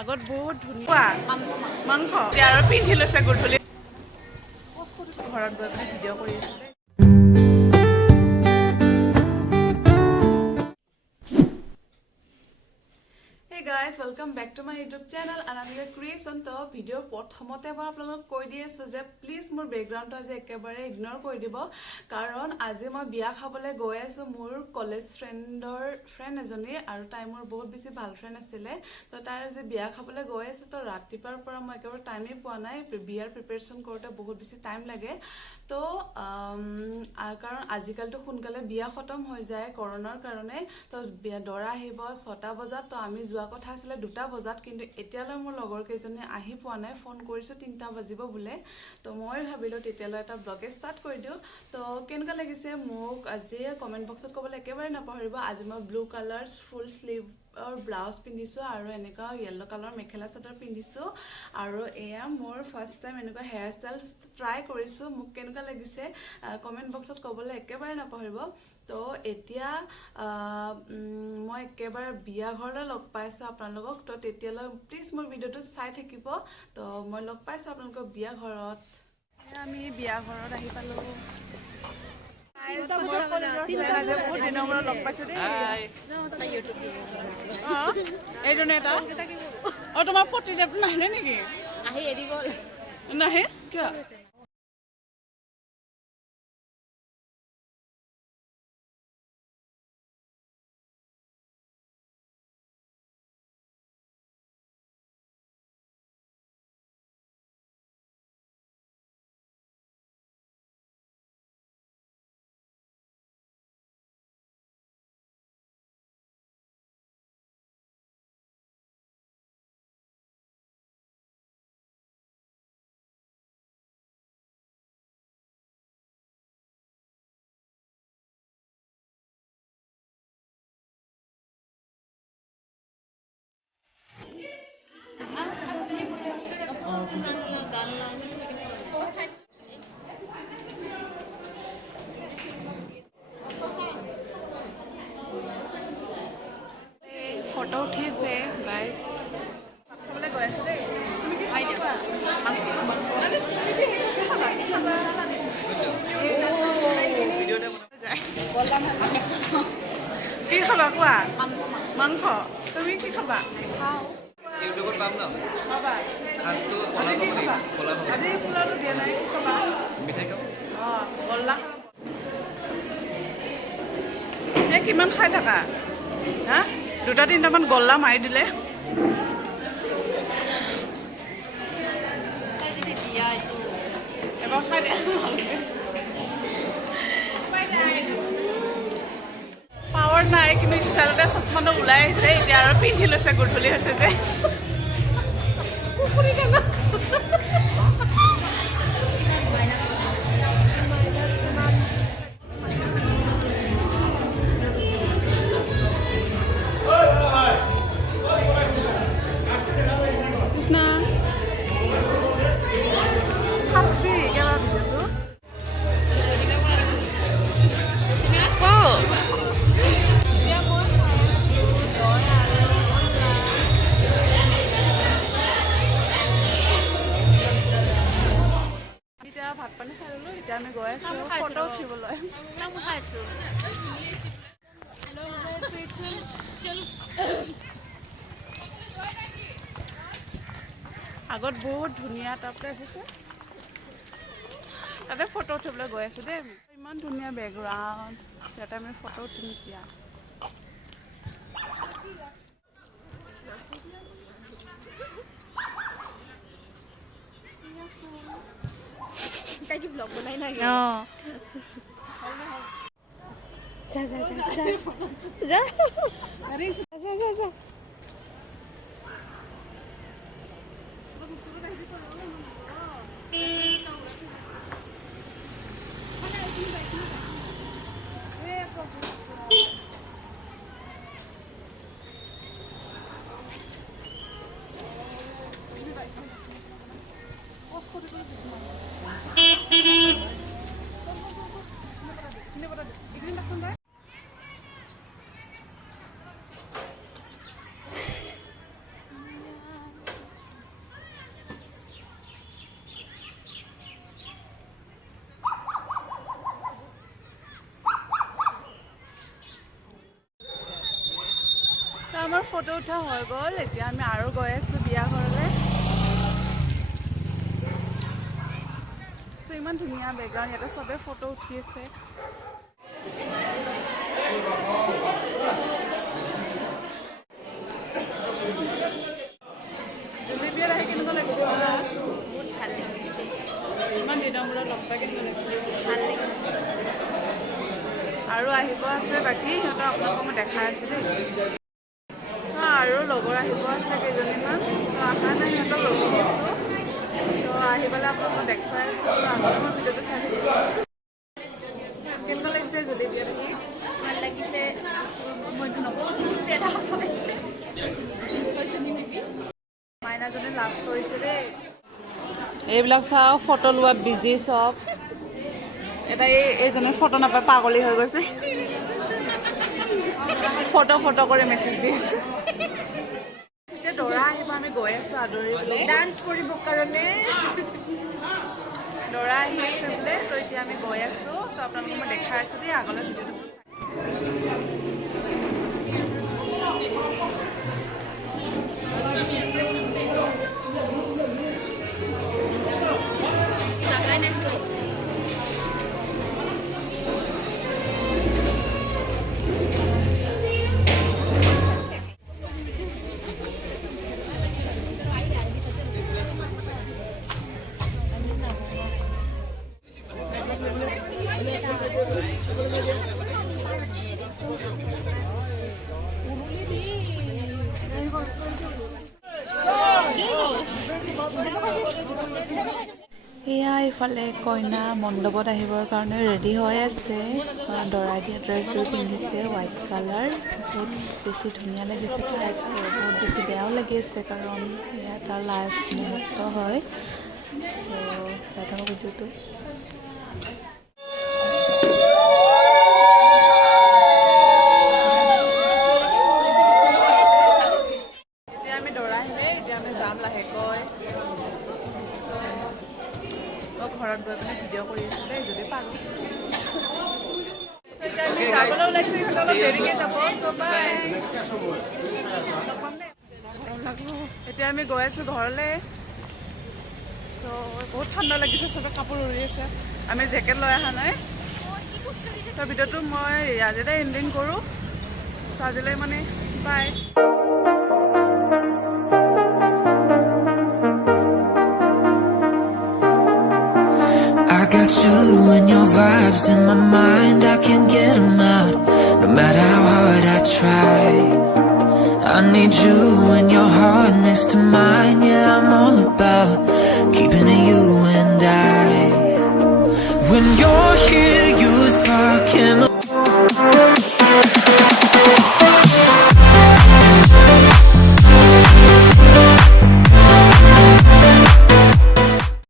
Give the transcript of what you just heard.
আগত বহুত ধুনীয়া মাংস আৰু পিন্ধি লৈছে গধূলি ঘৰত গৈ পেলাই ভিডিঅ' কৰি আছোঁ দেই। Hey guys, welcome back to my YouTube channel Anamika Creation. तो वीडियो प्रथमते মই আপোনালোকক কৈ দি আছো যে প্লিজ মোৰ বেকগ্ৰাউণ্ডটো আজি একেবাৰে ইগনোৰ কৰি দিব কাৰণ আজি মই বিয়া খাবলৈ গৈ আছো মোৰ কলেজ ফ্ৰেণ্ড এজনী আৰু তাই মোৰ বহুত বেছি ভাল ফ্ৰেণ্ড আছিল তো তাই যে বিয়া খাবলৈ গৈ আছে তো ৰাতিপুৱাৰ পৰা মই একেবাৰে টাইমে পোৱা নাই বিয়াৰ প্ৰিপাৰেচন কৰোতে বহুত বেছি টাইম লাগে তো কাৰণ আজিকালটো সোনকালে বিয়া খতম হৈ যায় কৰোনাৰ কাৰণে তো বিয়া দৰা আহিব 6টা বজাত তো আমি যোৱা কথা আছিল 2টা বজাত কিন্তু এতিয়ালৈ মোৰ লগৰ কেইজনী আহি পোৱা নাই ফোন কৰিছো 3টা বাজিব বুলে তো মই ভাবিলো তেতিয়ালৈ এটা ব্লগ ষ্টাৰ্ট কৰি দিও তো কেনেকা লাগিছে মোক আজি কমেন্ট বক্সত ক'বলৈ একেবাৰে নাপাহৰিব আজি মই ব্লু কালাৰছ ফুল স্লিভ और ब्लाउज पिंधिसो और एनेका येलो कलर मेखेला चादर पिंधिसो और एया मोर फर्स्ट टाइम एनेका हेयर स्टाइल ट्राई करिसो मुक केनेका लागिसे कमेंट बक्सत कबले एकेबारे नापाहरिबो तो एतिया মই একেবাৰে বিয়া ঘৰলৈ লগ পাইছো আপোনালোকক তো তেতিয়ালৈ প্লিজ মোৰ ভিডিওটো চাই থাকিব তো মই লগ পাইছো আপোনালোকক বিয়া ঘৰত আমি বিয়া ঘৰত আহি পালো তোমাৰ প্ৰতিদেৱটো নাহিলে নেকি আহি এৰি গ'ল নাহে কিয় फोटो उठिसे गाइस खाबले गय আছে দেই তুমি কি খাইবা ভিডিওতে বনাই যায় কি খাবা কোৱা মাংস তুমি কি খাবা খাও ইউটিউবত পাম না বাবা আজটো কলা আজি ফুলাটো দিয়া নাই কি খাবা মিঠাই খাও গল্লা এ কিমান খাই থাকা হা 2-3টা মান গল্লা মাৰি দিলে এবাৰ খাই দে পাৱাৰ নাই কিন্তু ষ্টাইলতে চশমাটো ওলাই আহিছে এতিয়া আৰু পিন্ধি লৈছে গধূলি হৈছে যে পুখুৰী কেনে ভাত পানী খাই ললো এতিয়া আমি গৈ আছো ফটো উঠিবলৈ আগত বহুত ধুনীয়া এটা প্লেচ আছে তাতে ফটো উঠিবলৈ গৈ আছো দেই ইমান ধুনীয়া বেকগ্ৰাউণ্ড ইয়াতে আমি ফটো উঠিম এতিয়া কি ব্লগ বনাই না যা যা যা যা যা আরে যা যা যা উঠা হৈ গ'ল এতিয়া আমি আৰু গৈ আছোঁ বিয়া ঘৰলৈ ইমান ধুনীয়া বেকগ্ৰাউণ্ড ইয়াতে চবে ফটো উঠি আছে জুলিবিয়াত আহি কেনেকুৱা লাগিছে বহুত ভাল লাগিছে ইমান দিনৰ মূৰত লগ পাই কেনেকুৱা লাগিছে ভাল লাগিছে আৰু আহিব আছে বাকী সিহঁতক আপোনালোকক মই দেখাই আছোঁ দেই আৰু লগৰ আহিব আছে কেইজনীমান তো অহা নাই সিহঁতক ৰখি আছোঁ তো আহি পেলাই আপোনালোকক দেখুৱাই আছোঁ আগতে মই ভিডিঅ'টো চাই থাকিব কেনেকুৱা লাগিছে জুলিবিয়াত আহি ভাল লাগিছে মইতো নকওঁ মাইনাজনী লাজ কৰিছে দেই এইবিলাক চাওঁ ফটো লোৱাত বিজি চব এটা এইজনে ফটো নাপায় পাগলী হৈ গৈছে ফটো কৰি মেছেজ দি আছোঁ এতিয়া দৰা আহিব আমি গৈ আছোঁ আদৰিবলৈ ডান্স কৰিবৰ কাৰণে দৰা আহি আছে বোলে তো এতিয়া আমি গৈ আছোঁ তো আপোনালোকক মই দেখাই আছোঁ দেই আগলৈ ভিডিঅ'টো এয়া ইফালে কইনা মণ্ডপত আহিবৰ কাৰণে ৰেডি হৈ আছে দৰাই দিয়া ড্ৰেছযোৰ পিন্ধিছে হোৱাইট কালাৰ বহুত বেছি ধুনীয়া লাগিছে তাইক আৰু বহুত বেছি বেয়াও লাগি আছে কাৰণ এয়া তাৰ লাষ্ট মুহূৰ্ত হয় চ' চাই থাকক ভিডিঅ'টো এতিয়া আমি দৰা আহিলে এতিয়া আমি যাম লাহেকৈ মই ঘৰত গৈ পিনে ভিডিঅ' কৰি আছোঁ দেই যদি পাৰোঁ যাবলৈ ওলাইছোঁ ইহঁতে অলপ দেৰিকৈ যাব এতিয়া আমি গৈ আছোঁ ঘৰলৈ তো বহুত ঠাণ্ডা লাগিছে চবে কাপোৰ উৰি আছে আমি জেকেট লৈ অহা নাই তো ভিডিঅ'টো মই আজিলৈ এণ্ডিং কৰোঁ চ' আজিলৈ মানে বাই I got you and your vibes in my mind, I can't get them out, no matter how hard I try. I need you and your heart next to mine, yeah, I'm all about keeping it you and I. When you're here